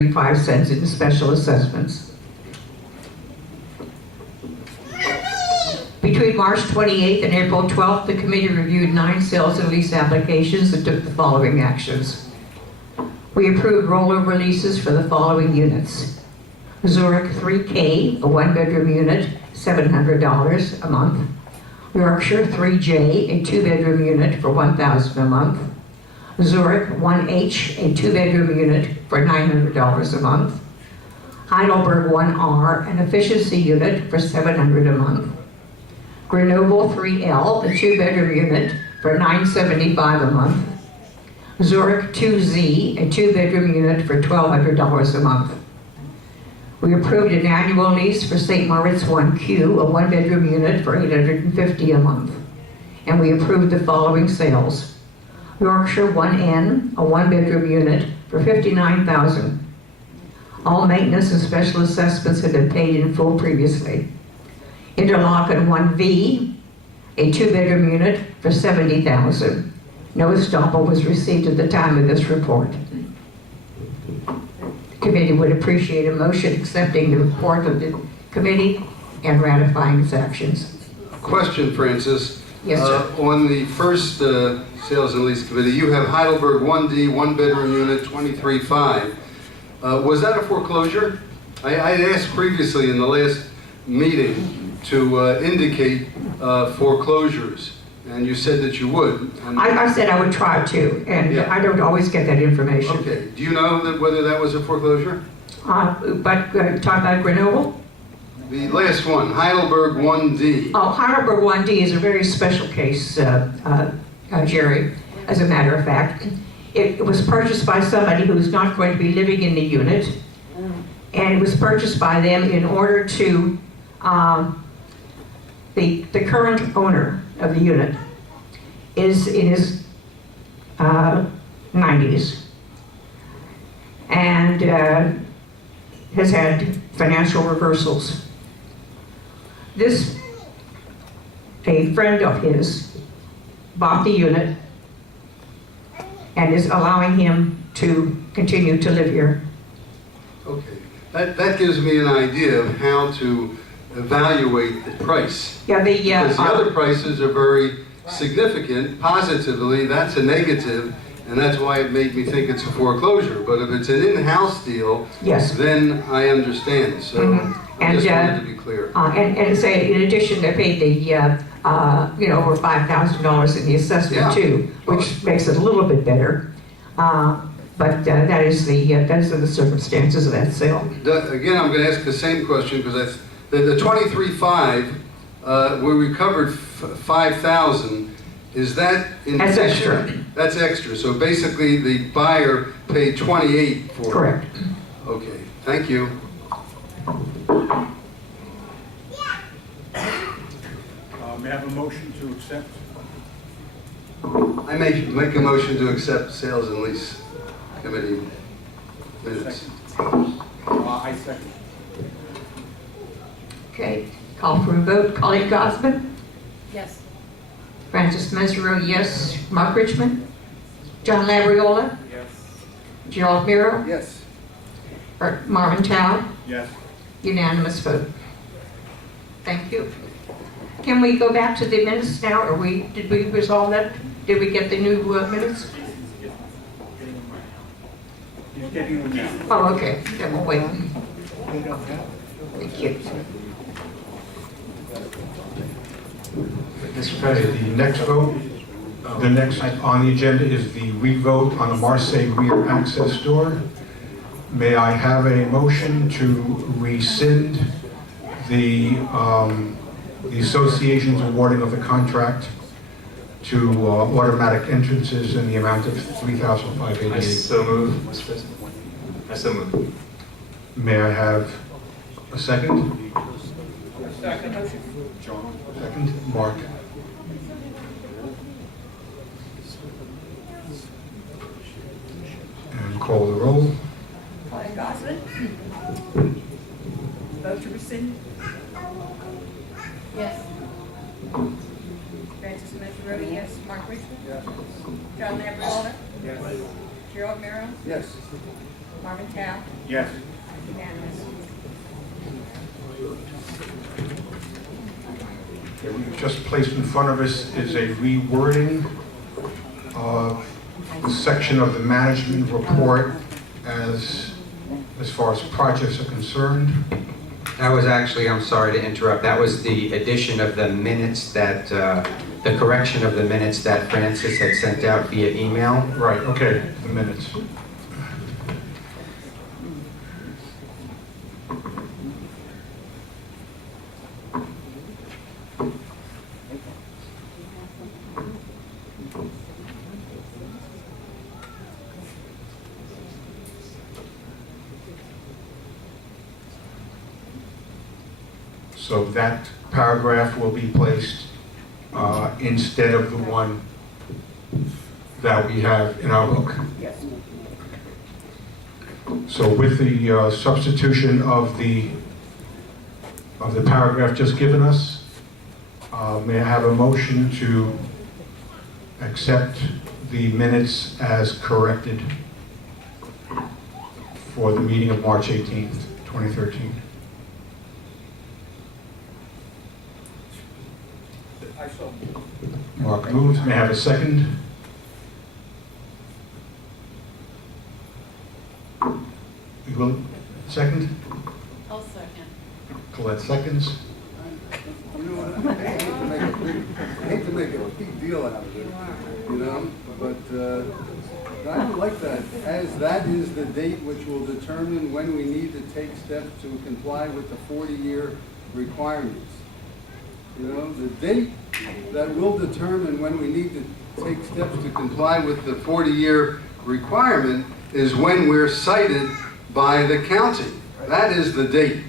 $0.35 in special assessments. Between March 28th and April 12th, the committee reviewed 9 sales and lease applications and took the following actions. We approved rollover leases for the following units. Zurich 3K, a 1-bedroom unit, $700 a month. Yorkshire 3J, a 2-bedroom unit for $1,000 a month. Zurich 1H, a 2-bedroom unit for $900 a month. Heidelberg 1R, an efficiency unit for $700 a month. Grenoble 3L, a 2-bedroom unit for $975 a month. Zurich 2Z, a 2-bedroom unit for $1,200 a month. We approved an annual lease for St. Moritz 1Q, a 1-bedroom unit for $850 a month. And we approved the following sales. Yorkshire 1N, a 1-bedroom unit for $59,000. All maintenance and special assessments had been paid in full previously. Interlaken 1V, a 2-bedroom unit for $70,000. No estoppel was received at the time of this report. The committee would appreciate a motion accepting the report of the committee and ratifying its actions. Question, Francis. Yes, sir. On the first Sales and Lease Committee, you have Heidelberg 1D, 1-bedroom unit, 23.5. Was that a foreclosure? I had asked previously in the last meeting to indicate foreclosures, and you said that you would. I said I would try to, and Yeah. I don't always get that information. Okay. Do you know whether that was a foreclosure? But talk about Grenoble? The last one, Heidelberg 1D. Oh, Heidelberg 1D is a very special case, Jerry, as a matter of fact. It was purchased by somebody who's not going to be living in the unit, and it was purchased by them in order to, the current owner of the unit is in his 90s and has had financial reversals. A friend of his bought the unit and is allowing him to continue to live here. Okay. That gives me an idea of how to evaluate the price. Yeah, Because the other prices are very significant. Positively, that's a negative, and that's why it made me think it's a foreclosure. But if it's an in-house deal, yes, then I understand. So I just wanted to be clear. And say, in addition, they paid the over $5,000 in the assessment too, which makes it a little bit better. But that is the circumstances of that sale. Again, I'm going to ask the same question because the 23.5, we recovered 5,000. Is that in That's addition? extra. That's extra. So basically, the buyer paid 28 for it. Correct. Okay. Thank you. May I have a motion to accept? I make a motion to accept Sales and Lease Committee minutes. I second. Okay. Call for a vote. Colleen Gosman? Yes. Francis Mesereau, yes. Mark Richmond? John Labriola? Yes. Gerald Miro? Yes. Marvin Tao? Yes. Unanimous vote. Thank you. Can we go back to the minutes now, or did we resolve that? Did we get the new minutes? He's getting them now. Oh, okay, then we'll wait. Thank you. Mr. President, the next vote, the next on the agenda is the revote on the Marseille rear access door. May I have a motion to rescind the association's awarding of the contract to automatic entrances in the amount of $3,588? I so move, Mr. President. I so move. May I have a second? Second. John. Second, Mark. And call the roll. Colin Gosling? Vote to rescind? Yes. Francis Mesereau, yes. Mark Richmond? Yes. John Labriola? Yes. Gerald Miro? Yes. Marvin Tao, Yes. unanimous. Okay, what you've just placed in front of us is a rewording of the section of the management report as far as projects are concerned. That was actually, I'm sorry to interrupt, that was the addition of the minutes that, the correction of the minutes that Francis had sent out via email. Right, okay, the minutes. So that paragraph will be placed instead of the one that we have in our book. Yes. So with the substitution of the paragraph just given us, may I have a motion to accept the minutes as corrected for the meeting of March 18th, 2013? I so. Mark moves. May I have a second? You will second? I'll second. Colette seconds. You know what, I hate to make a big deal out of it, you know, but I don't like that, as that is the date which will determine when we need to take steps to comply with the 40-year requirements. You know, the date that will determine when we need to take steps to comply with the 40-year requirement is when we're cited by the county. That is the date,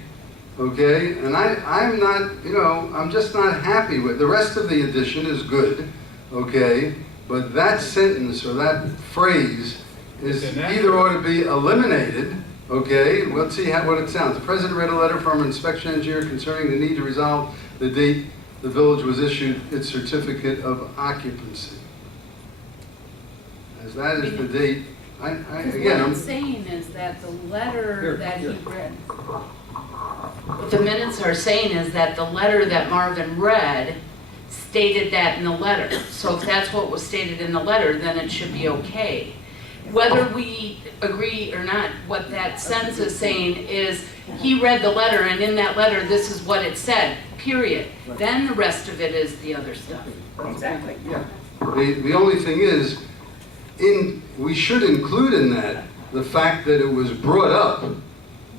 okay? And I'm not, you know, I'm just not happy with, the rest of the addition is good, okay? But that sentence or that phrase is either ought to be eliminated, okay? Let's see what it sounds. The president read a letter from an inspection engineer concerning the need to resolve the date the village was issued its certificate of occupancy. As that is the date, Because again, what I'm, it's saying is that the letter Here, that he here. read, what the minutes are saying is that the letter that Marvin read stated that in the letter. So if that's what was stated in the letter, then it should be okay. Whether we agree or not, what that sentence is saying is, he read the letter, and in that letter, this is what it said, period. Then the rest of it is the other stuff. Exactly. yeah. The only thing is, we should include in that the fact that it was brought up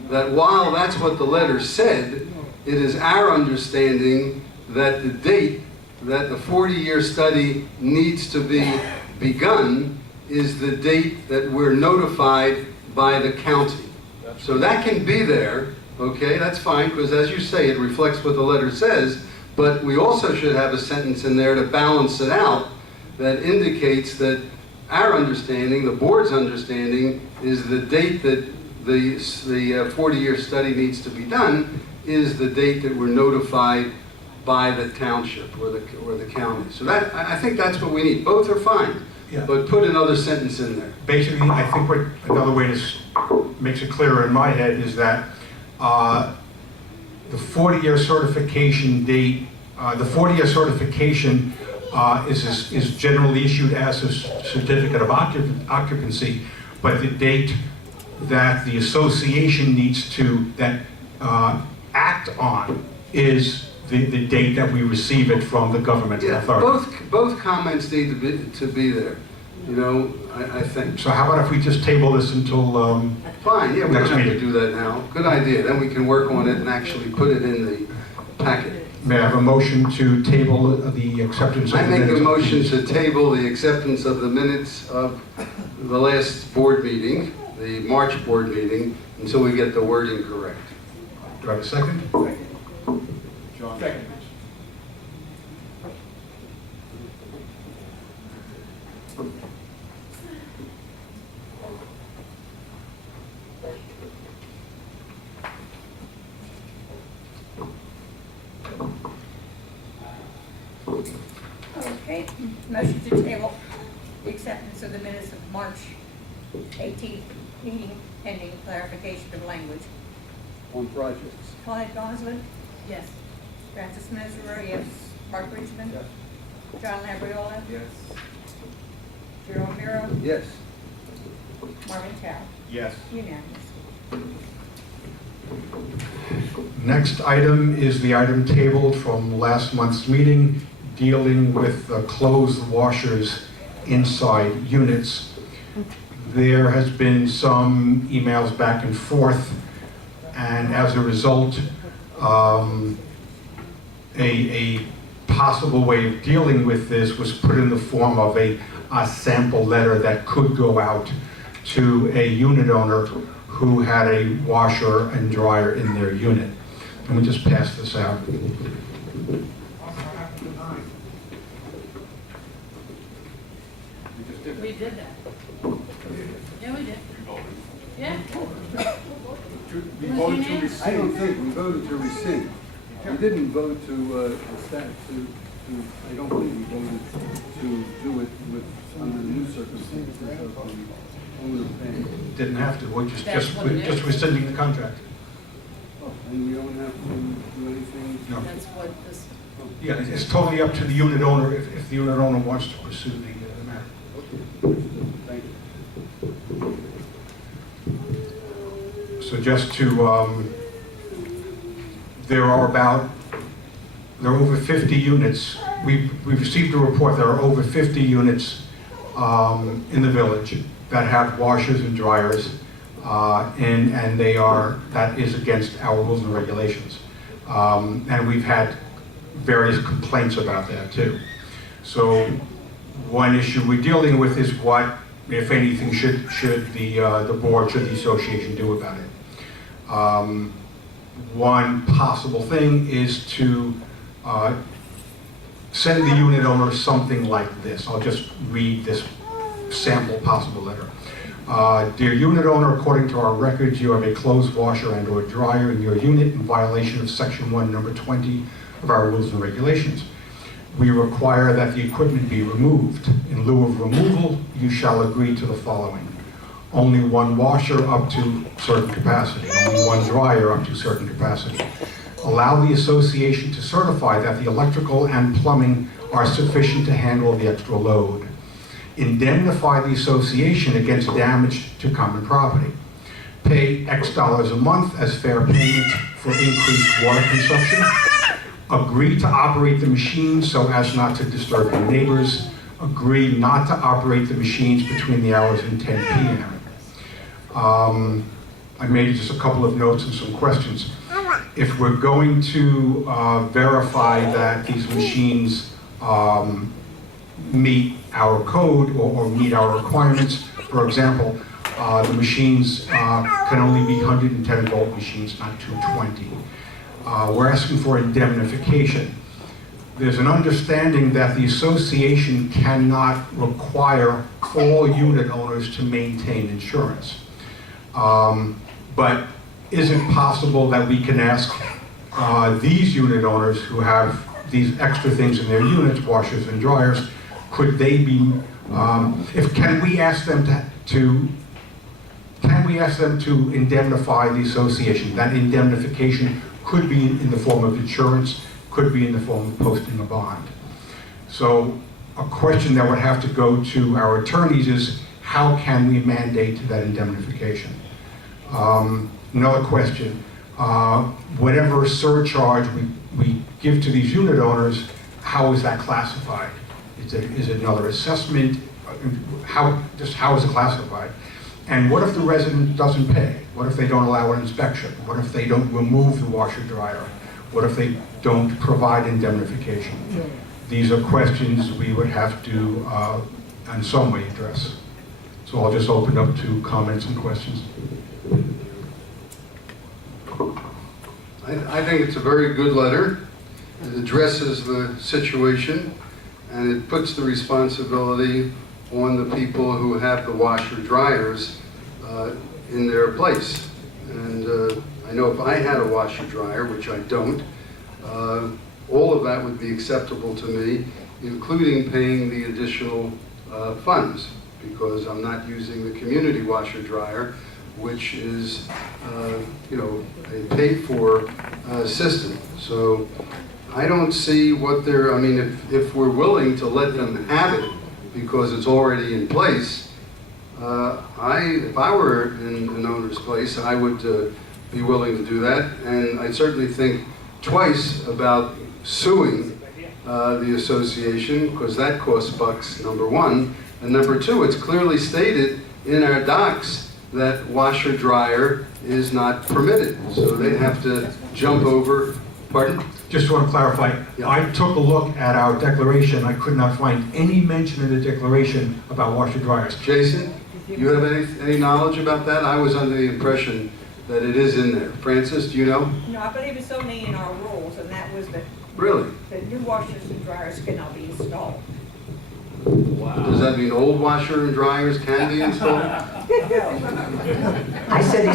that while that's what the letter said, it is our understanding that the date that the 40-year study needs to be begun is the date that we're notified by the county. So that can be there, okay, that's fine, because as you say, it reflects what the letter says, but we also should have a sentence in there to balance it out that indicates that our understanding, the board's understanding, is the date that the 40-year study needs to be done is the date that we're notified by the township or the county. So that, I think that's what we need. Both are fine, Yeah. but put another sentence in there. Basically, I think what another way makes it clearer in my head is that the 40-year certification date, the 40-year certification is generally issued as a certificate of occupancy, but the date that the association needs to act on is the date that we receive it from the governmental Yeah, authority. both comments need to be there, you know, I think. So how about if we just table this until, Fine, yeah, we don't Next have to meeting. do that now. Good idea, then we can work on it and actually put it in the packet. may I have a motion to table the acceptance of I the make minutes? a motion to table the acceptance of the minutes of the last board meeting, the March board meeting, until we get the wording correct. Do I have a second? John. Okay, motion to table the acceptance of the minutes of March 18th meeting pending clarification of language. on projects. Claudia Goslin, Yes. Francis Mesereau, yes. Mark Richmond. Yes. John Labriola, Yes. Jerome Miro, Yes. Marvin Tao. Yes. Unanimous. Next item is the item tabled from last month's meeting dealing with closed washers inside units. There has been some emails back and forth, and as a result, a possible way of dealing with this was put in the form of a sample letter that could go out to a unit owner who had a washer and dryer in their unit. Let me just pass this out. We did that. Yeah, we did. Yeah. We Was voted your to name? rescind. I don't think we voted to rescind. We didn't vote to, I don't believe we voted to do it under the new circumstances of owner paying. Didn't have to, we're That's what it just is. rescinding the contract. Oh, and we don't have to do anything? No. That's what this, Yeah, it's totally up to the unit owner if the unit owner wants to pursue the matter. Thank you. So just to, there are over 50 units. We received a report, there are over 50 units in the village that have washers and dryers, and that is against our rules and regulations. And we've had various complaints about that too. So one issue we're dealing with is what, if anything, should the board, should the association do about it. One possible thing is to send the unit owner something like this. I'll just read this sample possible letter. Dear unit owner, according to our records, you have a clothes washer and or dryer in your unit in violation of section 1, number 20 of our rules and regulations. We require that the equipment be removed. In lieu of removal, you shall agree to the following. Only one washer up to certain capacity, only one dryer up to certain capacity. Allow the association to certify that the electrical and plumbing are sufficient to handle the extra load. Indemnify the association against damage to common property. Pay X dollars a month as fair payment for increased water consumption. Agree to operate the machines so as not to disturb your neighbors. Agree not to operate the machines between the hours of 10 p.m. I made just a couple of notes and some questions. If we're going to verify that these machines meet our code or meet our requirements, for example, the machines can only be 110 volt machines, not 220. We're asking for indemnification. There's an understanding that the association cannot require all unit owners to maintain insurance. But is it possible that we can ask these unit owners who have these extra things in their units, washers and dryers, could they be, can we ask them to indemnify the association? That indemnification could be in the form of insurance, could be in the form of posting a bond. So a question that would have to go to our attorneys is, how can we mandate that indemnification? Another question, whatever surcharge we give to these unit owners, how is that classified? Is it another assessment? How is it classified? And what if the resident doesn't pay? What if they don't allow an inspection? What if they don't remove the washer dryer? What if they don't provide indemnification? These are questions we would have to, in some way, address. So I'll just open up to comments and questions. I think it's a very good letter. It addresses the situation, and it puts the responsibility on the people who have the washer dryers in their place. And I know if I had a washer dryer, which I don't, all of that would be acceptable to me, including paying the additional funds, because I'm not using the community washer dryer. which is, a paid-for system. So I don't see what they're, I mean, if we're willing to let them have it because it's already in place, if I were in an owner's place, I would be willing to do that. And I certainly think twice about suing the association, because that costs bucks, number one. And number two, it's clearly stated in our docs that washer dryer is not permitted. So they'd have to jump over, pardon? Just want to clarify, Yeah. I took a look at our declaration, I could not find any mention in the declaration about washer dryers. Jason, you have any knowledge about that? I was under the impression that it is in there. Francis, do you know? No, I believe it's only in our rules, and that was that Really? the new washers and dryers cannot be installed. Does that mean old washer and dryers can be installed? I said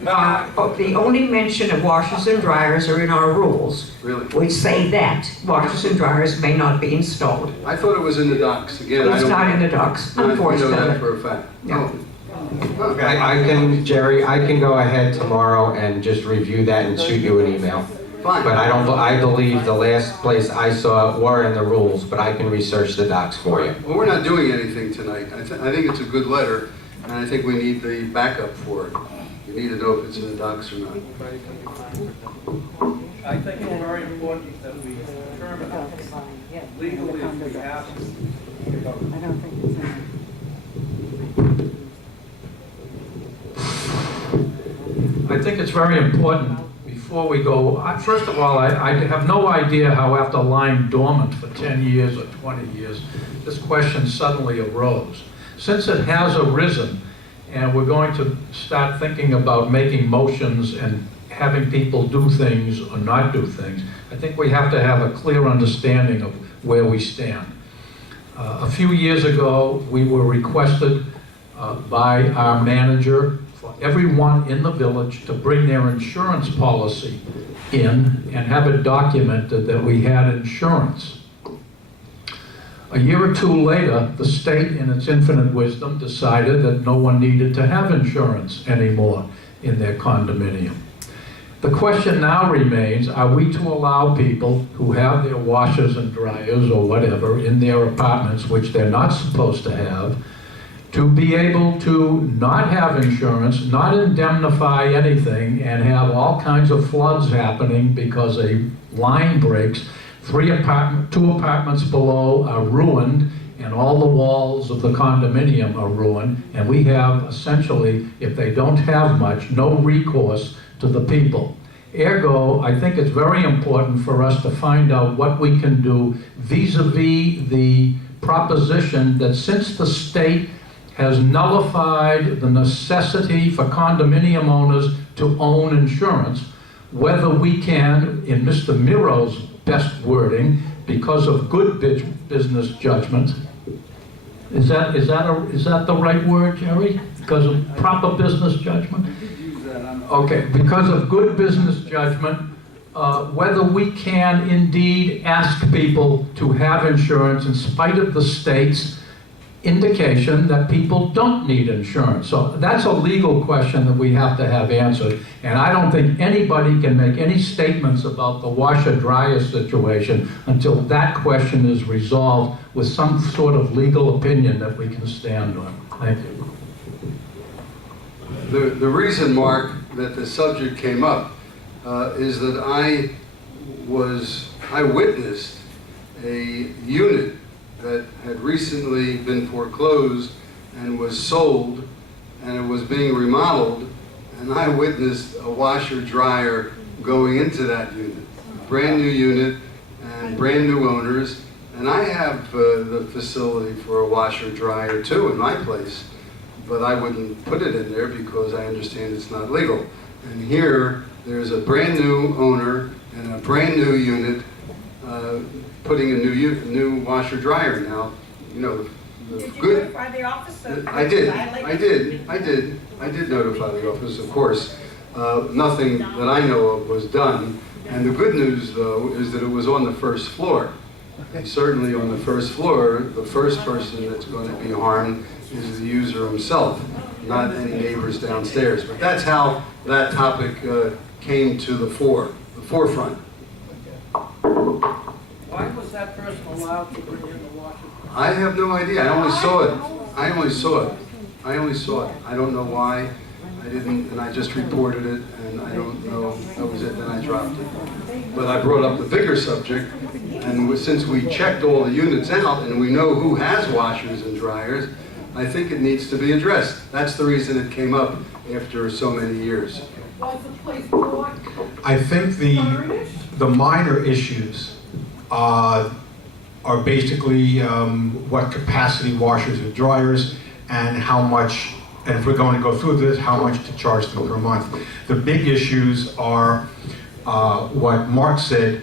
the only mention of washers and dryers are in our rules, Really? which say that washers and dryers may not be installed. I thought it was in the docs. Again, I It's don't. not in the docs, I know that unfortunately. for a fact. Yeah. Oh. I can, Jerry, I can go ahead tomorrow and just review that and shoot you an email. Fine. But I believe the last place I saw it were in the rules, but I can research the docs for you. Well, we're not doing anything tonight. I think it's a good letter, and I think we need the backup for it. You need to know if it's in the docs or not. I think it's very important that we determine legally if we have to. I think it's very important, before we go, first of all, I have no idea how after lying dormant for 10 years or 20 years, this question suddenly arose. Since it has arisen, and we're going to start thinking about making motions and having people do things or not do things, I think we have to have a clear understanding of where we stand. A few years ago, we were requested by our manager for everyone in the village to bring their insurance policy in and have it documented that we had insurance. A year or two later, the state, in its infinite wisdom, decided that no one needed to have insurance anymore in their condominium. The question now remains, are we to allow people who have their washers and dryers or whatever in their apartments, which they're not supposed to have, to be able to not have insurance, not indemnify anything, and have all kinds of floods happening because a line breaks? Two apartments below are ruined, and all the walls of the condominium are ruined, and we have essentially, if they don't have much, no recourse to the people. Ergo, I think it's very important for us to find out what we can do vis-a-vis the proposition that since the state has nullified the necessity for condominium owners to own insurance, whether we can, in Mr. Miro's best wording, because of good business judgment. Is that the right word, Jerry? Because of proper business judgment? Okay, because of good business judgment, whether we can indeed ask people to have insurance in spite of the state's indication that people don't need insurance. So that's a legal question that we have to have answered. And I don't think anybody can make any statements about the washer-dryer situation until that question is resolved with some sort of legal opinion that we can stand on. Thank you. The reason, Mark, that the subject came up is that I witnessed a unit that had recently been foreclosed and was sold, and it was being remodeled, and I witnessed a washer dryer going into that unit. A brand new unit and brand new owners, and I have the facility for a washer dryer too in my place, but I wouldn't put it in there because I understand it's not legal. And here, there's a brand new owner and a brand new unit putting a new washer dryer now. You know, the Did you good. notify the office of? I did notify the office, of course. Nothing that I know of was done. And the good news, though, is that it was on the first floor. And certainly on the first floor, the first person that's going to be harmed is the user himself. not any neighbors downstairs. But that's how that topic came to the forefront. Why was that person allowed to bring in the washer? I have no idea. I only saw it. I only saw it. I don't know why. I didn't, and I just reported it, and I don't know. That was it. Then I dropped it. But I brought up the bigger subject, and since we checked all the units out and we know who has washers and dryers, I think it needs to be addressed. That's the reason it came up after so many years. I think the minor issues are basically what capacity washers and dryers and how much, and if we're going to go through this, how much to charge them per month. The big issues are what Mark said,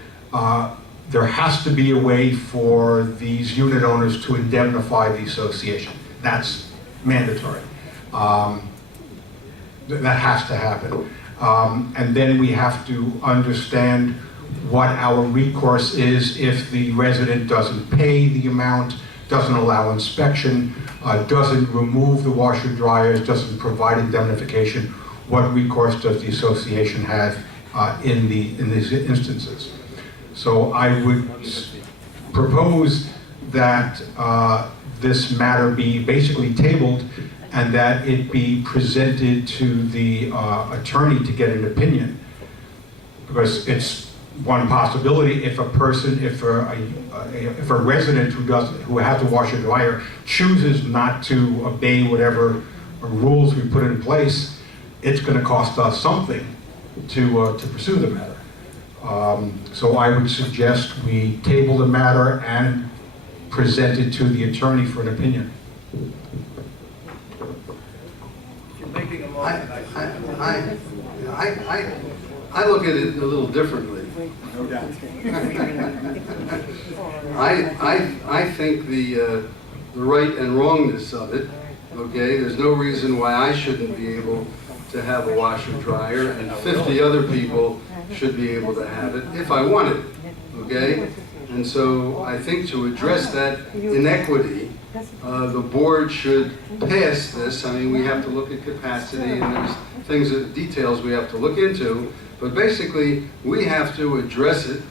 there has to be a way for these unit owners to indemnify the association. That's mandatory. That has to happen. And then we have to understand what our recourse is if the resident doesn't pay the amount, doesn't allow inspection, doesn't remove the washer dryers, doesn't provide indemnification. What recourse does the association have in these instances? So I would propose that this matter be basically tabled and that it be presented to the attorney to get an opinion. Because it's one possibility if a resident who has a washer dryer chooses not to obey whatever rules we put in place, it's going to cost us something to pursue the matter. So I would suggest we table the matter and present it to the attorney for an opinion. You're making a motion. I look at it a little differently. No doubt. I think the right and wrongness of it, okay, there's no reason why I shouldn't be able to have a washer dryer and 50 other people should be able to have it if I want it, okay? And so I think to address that inequity, the board should pass this. I mean, we have to look at capacity and there's things, details we have to look into, but basically we have to address it,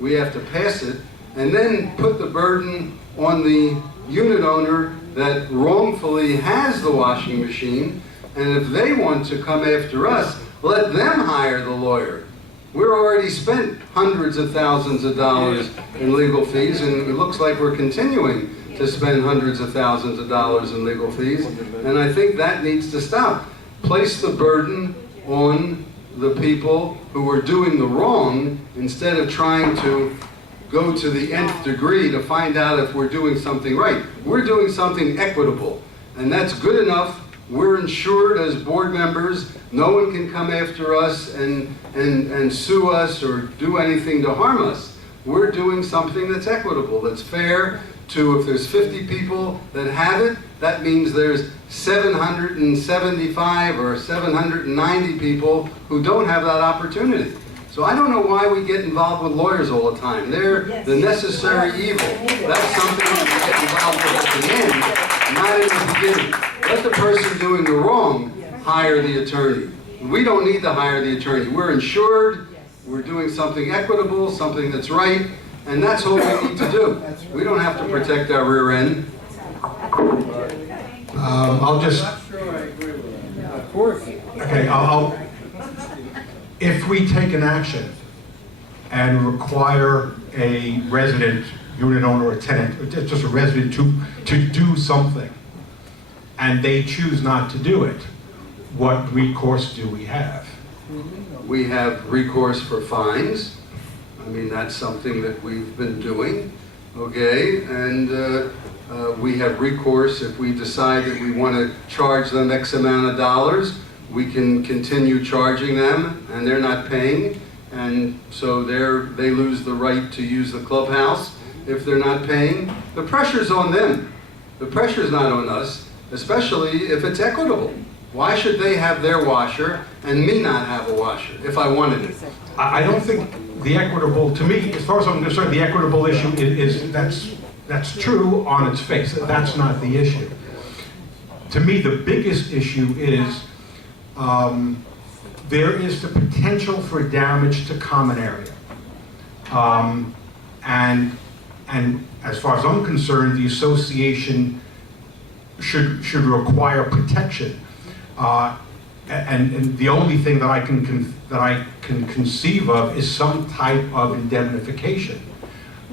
we have to pass it, and then put the burden on the unit owner that wrongfully has the washing machine, and if they want to come after us, let them hire the lawyer. We're already spent hundreds of thousands of dollars in legal fees, and it looks like we're continuing to spend hundreds of thousands of dollars in legal fees, and I think that needs to stop. Place the burden on the people who are doing the wrong instead of trying to go to the nth degree to find out if we're doing something right. We're doing something equitable, and that's good enough. We're insured as board members. No one can come after us and sue us or do anything to harm us. We're doing something that's equitable, that's fair to, if there's 50 people that have it, that means there's 775 or 790 people who don't have that opportunity. So I don't know why we get involved with lawyers all the time. They're the necessary evil. That's something we get involved with at the end, not in the beginning. Let the person doing the wrong hire the attorney. We don't need to hire the attorney. We're insured, we're doing something equitable, something that's right, and that's all we need to do. We don't have to protect our rear end. I'll just, I'm not sure I agree with that. Of course. okay, if we take an action and require a resident, unit owner, or tenant, or just a resident to do something, and they choose not to do it, what recourse do we have? We have recourse for fines. I mean, that's something that we've been doing, okay? And we have recourse if we decide that we want to charge them X amount of dollars. We can continue charging them, and they're not paying, and so they lose the right to use the clubhouse if they're not paying. The pressure's on them. The pressure's not on us, especially if it's equitable. Why should they have their washer and me not have a washer if I wanted it? I don't think the equitable, to me, as far as I'm concerned, the equitable issue is that's true on its face. That's not the issue. to me, the biggest issue is there is the potential for damage to common area. And as far as I'm concerned, the association should require protection. And the only thing that I can conceive of is some type of indemnification.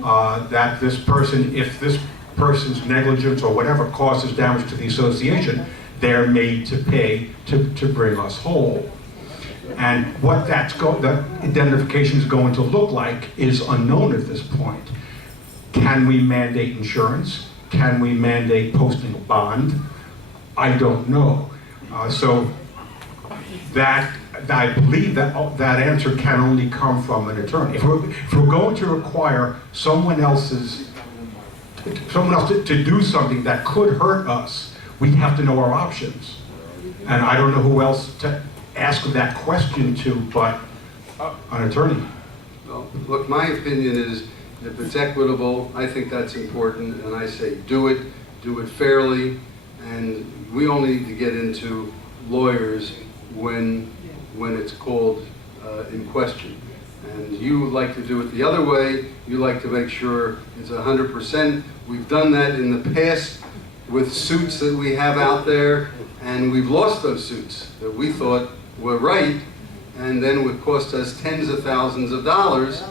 That this person, if this person's negligence or whatever causes damage to the association, they're made to pay to bring us whole. And what the indemnification is going to look like is unknown at this point. Can we mandate insurance? Can we mandate posting a bond? I don't know. So that I believe that answer can only come from an attorney. If we're going to require someone else to do something that could hurt us, we have to know our options. And I don't know who else to ask that question to, but an attorney. Well, look, my opinion is, if it's equitable, I think that's important, and I say do it fairly, and we only need to get into lawyers when it's called in question. And you like to do it the other way. You like to make sure it's 100%. We've done that in the past with suits that we have out there, and we've lost those suits that we thought were right, and then it would cost us tens of thousands of dollars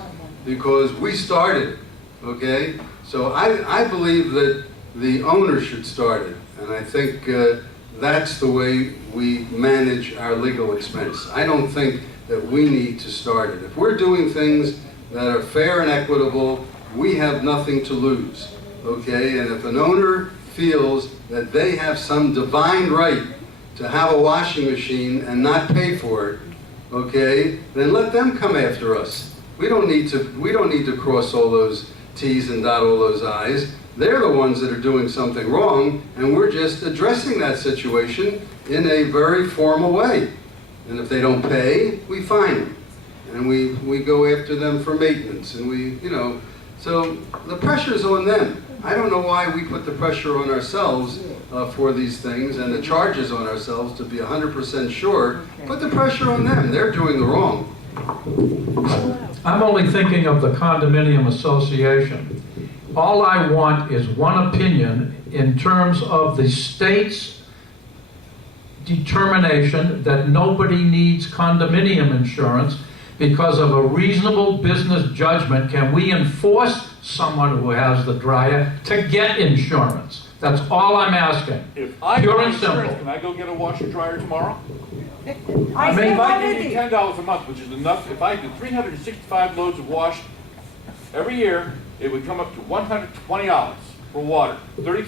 because we started, okay? So I believe that the owner should start it, and I think that's the way we manage our legal expense. I don't think that we need to start it. If we're doing things that are fair and equitable, we have nothing to lose, okay? And if an owner feels that they have some divine right to have a washing machine and not pay for it, okay, then let them come after us. We don't need to cross all those T's and dot all those I's. They're the ones that are doing something wrong, and we're just addressing that situation in a very formal way. And if they don't pay, we fine them. And we go after them for maintenance, and so the pressure's on them. I don't know why we put the pressure on ourselves for these things and the charges on ourselves to be 100% sure. Put the pressure on them. They're doing the wrong. I'm only thinking of the condominium association. All I want is one opinion in terms of the state's determination that nobody needs condominium insurance because of a reasonable business judgment. Can we enforce someone who has the dryer to get insurance? That's all I'm asking. If I Pure buy and insurance, simple. can I go get a washer dryer tomorrow? I mean, said If I give already. you $10 a month, which is enough, if I did 365 loads of wash every year, it would come up to $120 for water. 30